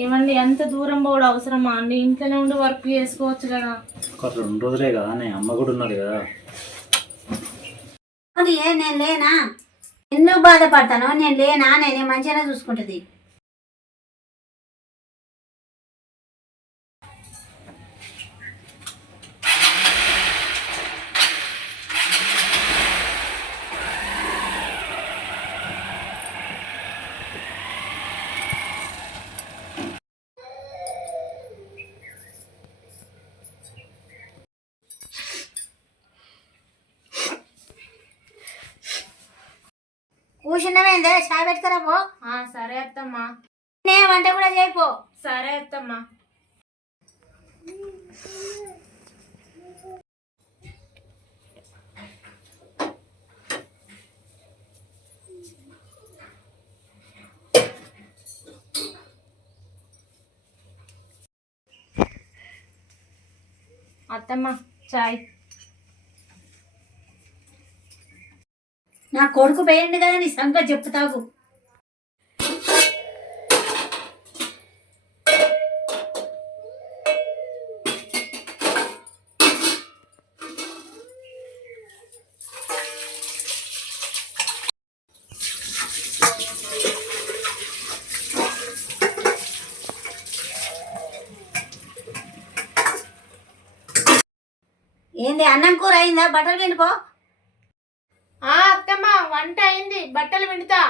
ఏమండి ఎంత దూరం పోవడం అవసరమా అండి? ఇంట్లోనే ఉండి వర్క్ చేసుకోవచ్చు కదా. ఒక 2 రోజులే కదా, నేను అమ్మ కూడా ఉన్నది కదా. అది నేను లేనా? ఎందుకు బాధపడతాను? నేను లేనా? నేనే మంచిగానే చూసుకుంటుంది. కూర్చున్నవేందే? చాయ్ పెట్టుకురా పో. సరే అత్తమ్మా. నే వంట కూడా చేయిపో. సరే అత్తమ్మా. అత్తమ్మ చాయ్. నా కొడుకు పోయింది కదా, నీ సంగతి చెప్తావు. ఏంది అన్నం కూర అయిందా? బట్టలు పిండిపో. అత్తమ్మ వంట అయింది, బట్టలు పిండుతా.